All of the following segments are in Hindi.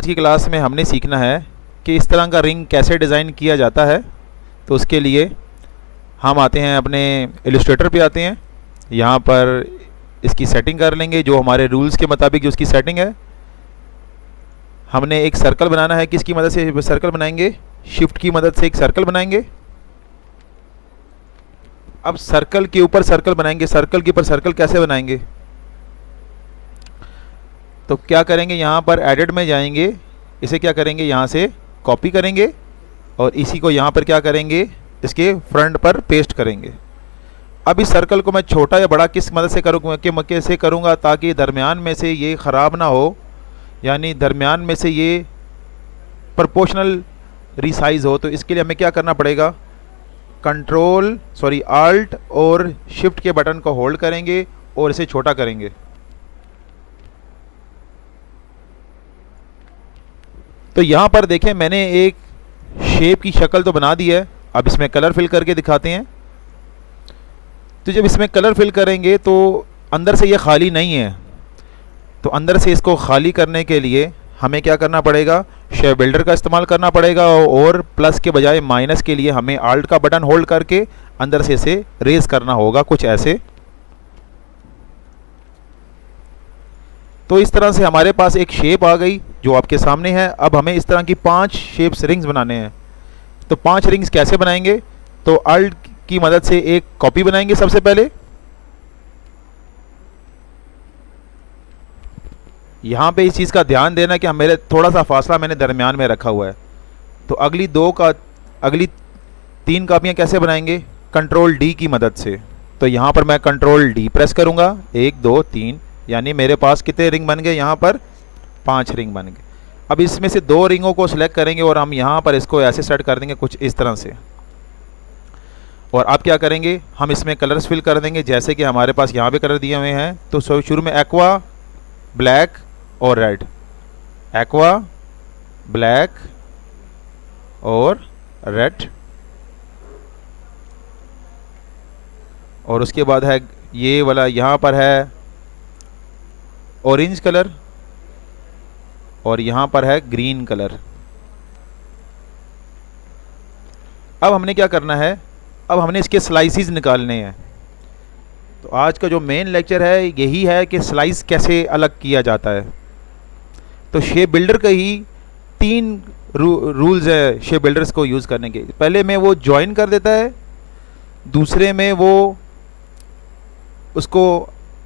आज की क्लास में हमने सीखना है कि इस तरह का रिंग कैसे डिज़ाइन किया जाता है। तो उसके लिए हम आते हैं अपने इलस्ट्रेटर पे आते हैं। यहाँ पर इसकी सेटिंग कर लेंगे जो हमारे रूल्स के मुताबिक जो उसकी सेटिंग है। हमने एक सर्कल बनाना है, किसकी मदद से सर्कल बनाएंगे? शिफ्ट की मदद से एक सर्कल बनाएंगे। अब सर्कल के ऊपर सर्कल बनाएंगे। सर्कल के ऊपर सर्कल कैसे बनाएंगे? तो क्या करेंगे, यहाँ पर एडिट में जाएंगे, इसे क्या करेंगे, यहाँ से कॉपी करेंगे और इसी को यहाँ पर क्या करेंगे, इसके फ्रंट पर पेस्ट करेंगे। अब इस सर्कल को मैं छोटा या बड़ा किस मदद से करूँगा, कि मक्के से करूँगा ताकि दरमियान में से ये ख़राब ना हो, यानी दरमियान में से ये प्रोपोर्शनल रिसाइज हो। तो इसके लिए हमें क्या करना पड़ेगा, आल्ट और शिफ्ट के बटन को होल्ड करेंगे और इसे छोटा करेंगे। तो यहाँ पर देखें मैंने एक शेप की शक्ल तो बना दी है। अब इसमें कलर फिल करके दिखाते हैं। तो जब इसमें कलर फिल करेंगे तो अंदर से ये खाली नहीं है, तो अंदर से इसको खाली करने के लिए हमें क्या करना पड़ेगा, शेप बिल्डर का इस्तेमाल करना पड़ेगा और प्लस के बजाय माइनस के लिए हमें आल्ट का बटन होल्ड करके अंदर से इसे रेज करना होगा, कुछ ऐसे। तो इस तरह से हमारे पास एक शेप आ गई जो आपके सामने है। अब हमें इस तरह की 5 शेप्स रिंग्स बनाने हैं। तो 5 रिंग्स कैसे बनाएंगे, तो अल्ट की मदद से एक कॉपी बनाएंगे सबसे पहले। यहाँ पे इस चीज़ का ध्यान देना कि मेरे थोड़ा सा फासला मैंने दरमियान में रखा हुआ है। तो अगली 3 कापियाँ कैसे बनाएंगे, कंट्रोल डी की मदद से। तो यहाँ पर मैं कंट्रोल डी प्रेस करूँगा, 1 2 3, यानी मेरे पास कितने रिंग बन गए, यहाँ पर 5 रिंग बन गए। अब इसमें से 2 रिंगों को सिलेक्ट करेंगे और हम यहाँ पर इसको ऐसे सेट कर देंगे कुछ इस तरह से। और अब क्या करेंगे, हम इसमें कलर्स फिल कर देंगे जैसे कि हमारे पास यहाँ पे कलर दिए हुए हैं। तो शुरू में एक्वा, ब्लैक और रेड, एक्वा, ब्लैक और रेड, और उसके बाद है ये वाला, यहाँ पर है ऑरेंज कलर और यहाँ पर है ग्रीन कलर। अब हमने क्या करना है, अब हमने इसके स्लाइसिस निकालने हैं। तो आज का जो मेन लेक्चर है यही है कि स्लाइस कैसे अलग किया जाता है। तो शेप बिल्डर का ही 3 रूल्स है शेप बिल्डर्स को यूज़ करने के। पहले में वो ज्वाइन कर देता है, दूसरे में वो उसको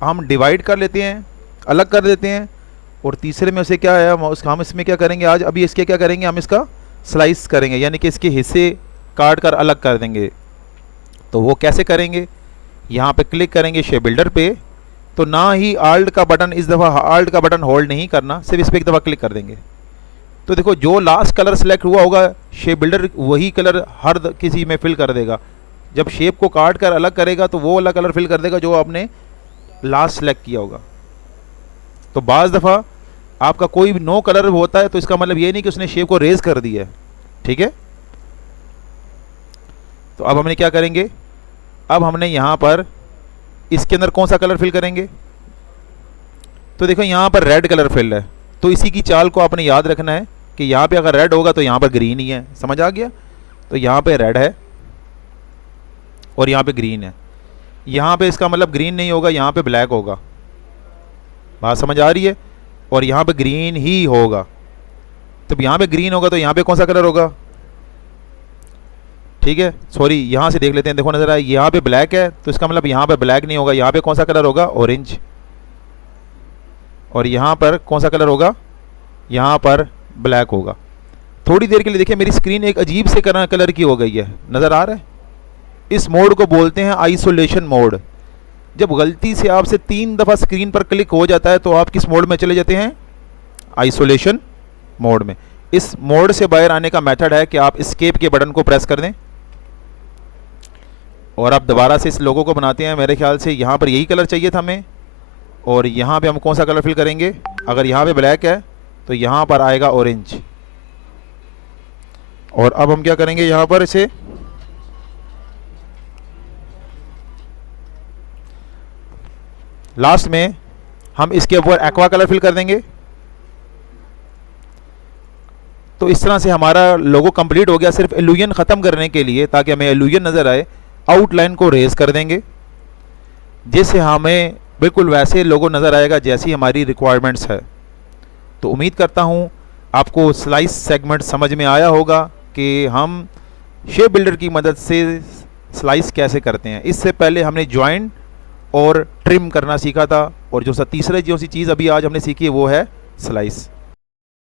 हम डिवाइड कर लेते हैं, अलग कर देते हैं, और तीसरे में उसे क्या है, हम इसमें क्या करेंगे आज, अभी इसके क्या करेंगे, हम इसका स्लाइस करेंगे, यानी कि इसके हिस्से काट कर अलग कर देंगे। तो वो कैसे करेंगे, यहाँ पे क्लिक करेंगे शेप बिल्डर पे। तो ना ही आल्ट का बटन, इस दफ़ा आल्ट का बटन होल्ड नहीं करना, सिर्फ इस पर एक दफ़ा क्लिक कर देंगे। तो देखो जो लास्ट कलर सेलेक्ट हुआ होगा शेप बिल्डर वही कलर हर किसी में फिल कर देगा। जब शेप को काट कर अलग करेगा तो वो वाला कलर फिल कर देगा जो आपने लास्ट सेलेक्ट किया होगा। तो बाज़ दफ़ा आपका कोई भी नो कलर होता है तो इसका मतलब ये नहीं कि उसने शेप को रेज कर दिया है, ठीक है। तो अब हमने क्या करेंगे, अब हमने यहाँ पर इसके अंदर कौन सा कलर फिल करेंगे। तो देखो यहाँ पर रेड कलर फिल है, तो इसी की चाल को आपने याद रखना है कि यहाँ पे अगर रेड होगा तो यहाँ पर ग्रीन ही है, समझ आ गया। तो यहाँ पे रेड है और यहाँ पे ग्रीन है, यहाँ पे इसका मतलब ग्रीन नहीं होगा, यहाँ पे ब्लैक होगा, बात समझ आ रही है। और यहाँ पे ग्रीन ही होगा, तो यहाँ पे ग्रीन होगा तो यहाँ पे कौन सा कलर होगा, ठीक है। सॉरी, यहाँ से देख लेते हैं, देखो नजर आया, यहाँ पे ब्लैक है तो इसका मतलब यहाँ पे ब्लैक नहीं होगा, यहाँ पे कौन सा कलर होगा, ऑरेंज। और यहाँ पर कौन सा कलर होगा, यहाँ पर ब्लैक होगा। थोड़ी देर के लिए देखिए मेरी स्क्रीन एक अजीब से कलर की हो गई है, नज़र आ रहा है। इस मोड को बोलते हैं आइसोलेशन मोड। जब गलती से आपसे 3 दफ़ा स्क्रीन पर क्लिक हो जाता है तो आप किस मोड में चले जाते हैं, आइसोलेशन मोड में। इस मोड से बाहर आने का मेथड है कि आप एस्केप के बटन को प्रेस कर दें और आप दोबारा से इस लोगो को बनाते हैं। मेरे ख्याल से यहाँ पर यही कलर चाहिए था हमें, और यहाँ पे हम कौन सा कलर फिल करेंगे, अगर यहाँ पे ब्लैक है तो यहाँ पर आएगा ऑरेंज। और अब हम क्या करेंगे, यहाँ पर इसे लास्ट में हम इसके ऊपर एक्वा कलर फिल कर देंगे। तो इस तरह से हमारा लोगो कंप्लीट हो गया। सिर्फ इल्यूजन ख़त्म करने के लिए, ताकि हमें इल्यूजन नज़र आए, आउटलाइन को रेज कर देंगे, जैसे हमें बिल्कुल वैसे लोगो नज़र आएगा जैसी हमारी रिक्वायरमेंट्स है। तो उम्मीद करता हूँ आपको स्लाइस सेगमेंट समझ में आया होगा कि हम शेप बिल्डर की मदद से स्लाइस कैसे करते हैं। इससे पहले हमने जॉइन और ट्रिम करना सीखा था, और जो तीसरा जो सी चीज़ अभी आज हमने सीखी है वो है स्लाइस।